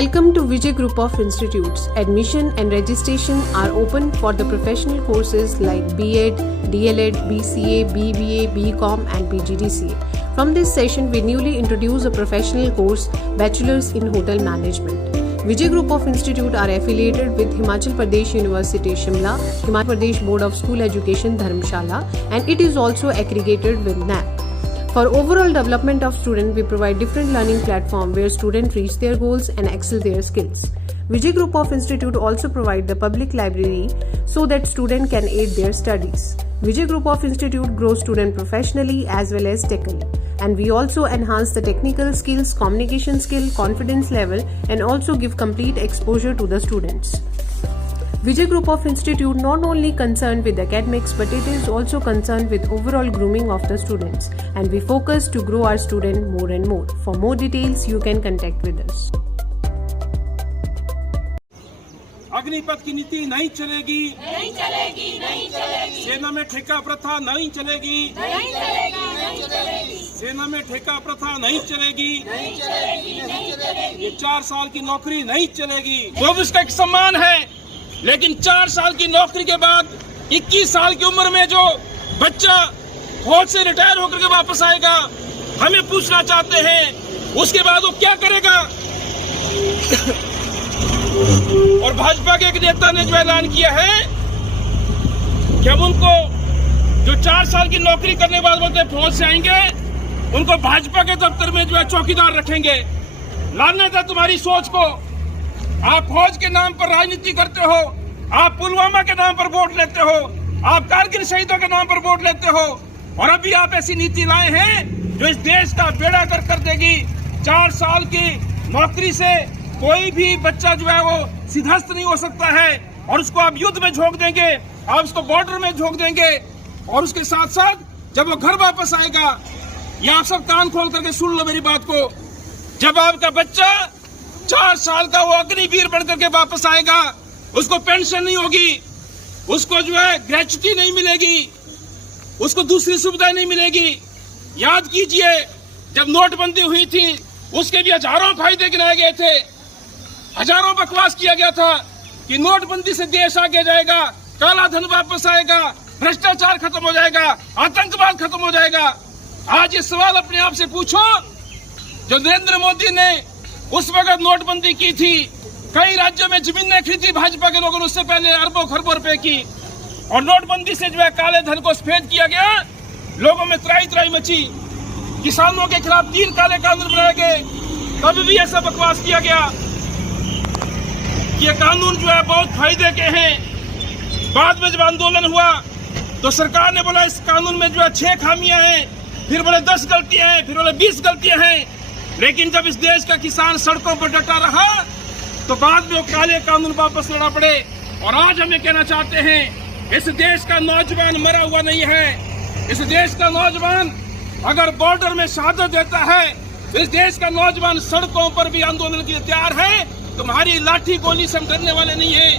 Welcome to Vijay Group of Institutes. Admission and registration are open for the professional courses like B.Ed, D.El.Ed, BCA, BBA, BCom and PGDCA. From this session, we newly introduce a professional course, Bachelor's in Hotel Management. Vijay Group of Institute are affiliated with Himachal Pradesh University Shimla, Himachal Pradesh Board of School Education Dharamshala, and it is also accredited with NAAC. For overall development of students, we provide different learning platforms where students reach their goals and excel their skills. Vijay Group of Institute also provide the public library so that students can aid their studies. Vijay Group of Institute grows students professionally as well as technically. And we also enhance the technical skills, communication skill, confidence level and also give complete exposure to the students. Vijay Group of Institute not only concerned with academics but it is also concerned with overall grooming of the students, and we focus to grow our student more and more. For more details you can contact with us. Agnipath की नीति नहीं चलेगी, नहीं चलेगी, नहीं चलेगी। सेना में ठेका प्रथा नहीं चलेगी, नहीं चलेगी, नहीं चलेगी। सेना में ठेका प्रथा नहीं चलेगी, नहीं चलेगी, नहीं चलेगी। ये 4 साल की नौकरी नहीं चलेगी। वो भी उसका एक सम्मान है, लेकिन 4 साल की नौकरी के बाद 21 साल की उम्र में जो बच्चा फौज से रिटायर होकर के वापस आएगा, हमें पूछना चाहते हैं उसके बाद वो क्या करेगा। और भाजपा के एक नेता ने जो ऐलान किया है कि हम उनको जो 4 साल की नौकरी करने के बाद बोलते फौज से आएंगे, उनको भाजपा के दफ्तर में जो है चौकीदार रखेंगे। लानत है तुम्हारी सोच को। आप फौज के नाम पर राजनीति करते हो, आप पुलवामा के नाम पर वोट लेते हो, आप कारगिल शहीदों के नाम पर वोट लेते हो, और अभी आप ऐसी नीति लाए हैं जो इस देश का बेड़ा गर्क कर देगी। 4 साल की नौकरी से कोई भी बच्चा जो है वो सिद्धस्त नहीं हो सकता है, और उसको आप युद्ध में झोंक देंगे, आप उसको बॉर्डर में झोंक देंगे, और उसके साथ साथ जब वो घर वापस आएगा, ये आप सब कान खोल करके सुन लो मेरी बात को, जब आपका बच्चा 4 साल का वो अग्निवीर बनकर के वापस आएगा, उसको पेंशन नहीं होगी, उसको जो है ग्रेच्युटी नहीं मिलेगी, उसको दूसरी सुविधा नहीं मिलेगी। याद कीजिए जब नोटबंदी हुई थी उसके भी हजारों फायदे गिनाए गए थे, हजारों बकवास किया गया था कि नोटबंदी से देश आगे जाएगा, काला धन वापस आएगा, भ्रष्टाचार खत्म हो जाएगा, आतंकवाद खत्म हो जाएगा। आज ये सवाल अपने आप से पूछो, जो नरेंद्र मोदी ने उस वक्त नोटबंदी की थी, कई राज्यों में जमीनें खरीदी भाजपा के लोगों ने, उससे पहले अरबों खरबों रुपए की, और नोटबंदी से जो है काले धन को सफेद किया गया, लोगों में त्राही त्राही मची, किसानों के खिलाफ 3 काले कानून बनाए गए, कभी भी ऐसा बकवास किया गया। ये कानून जो है बहुत फायदे के हैं। बाद में जब आंदोलन हुआ तो सरकार ने बोला इस कानून में जो है 6 खामियां हैं, फिर बोले 10 गलतियां हैं, फिर बोले 20 गलतियां हैं। लेकिन जब इस देश का किसान सड़कों पर डटा रहा तो बाद में वो काले कानून वापस लेना पड़े। और आज हमें कहना चाहते हैं इस देश का नौजवान मरा हुआ नहीं है। इस देश का नौजवान अगर बॉर्डर में शहादत देता है, इस देश का नौजवान सड़कों पर भी आंदोलन के लिए तैयार है। तुम्हारी लाठी गोली से हम डरने वाले नहीं है।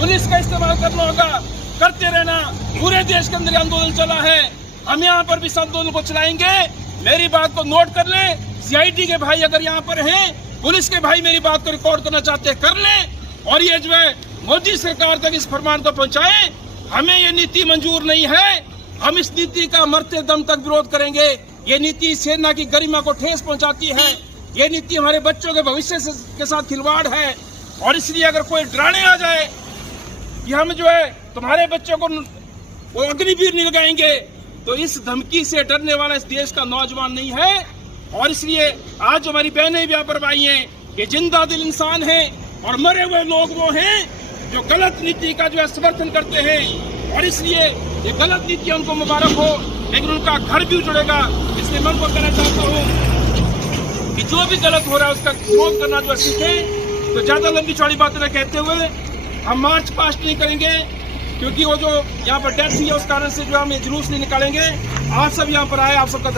पुलिस का इस्तेमाल करना होगा, करते रहना। पूरे देश के अंदर आंदोलन चला है, हम यहाँ पर भी इस आंदोलन को चलाएंगे। मेरी बात को नोट कर लें। सीआईडी के भाई अगर यहाँ पर हैं, पुलिस के भाई मेरी बात को रिकॉर्ड करना चाहते हैं कर लें, और ये जो है मोदी सरकार तक इस फरमान को पहुँचाएं। हमें ये नीति मंजूर नहीं है, हम इस नीति का मरते दम तक विरोध करेंगे। ये नीति सेना की गरिमा को ठेस पहुँचाती है, ये नीति हमारे बच्चों के भविष्य के साथ खिलवाड़ है। और इसलिए अगर कोई डराने आ जाए कि हम जो है तुम्हारे बच्चों को वो अग्निवीर नहीं लगाएंगे, तो इस धमकी से डरने वाला इस देश का नौजवान नहीं है। और इसलिए आज हमारी बहनें भी यहाँ पर आई हैं, ये जिंदा दिल इंसान हैं, और मरे हुए लोग वो हैं जो गलत नीति का जो है समर्थन करते हैं। और इसलिए ये गलत नीति उनको मुबारक हो, लेकिन उनका घर भी उजड़ेगा। इसलिए मैं उनको कहना चाहता हूँ कि जो भी गलत हो रहा है उसका विरोध करना जो सीखें। तो ज्यादा लंबी चौड़ी बातें न कहते हुए हम मार्च पास्ट नहीं करेंगे, क्योंकि वो जो यहाँ पर डेथ हुई है उस कारण से जो हम ये जुलूस नहीं निकालेंगे। आप सब यहाँ पर आए, आप सबका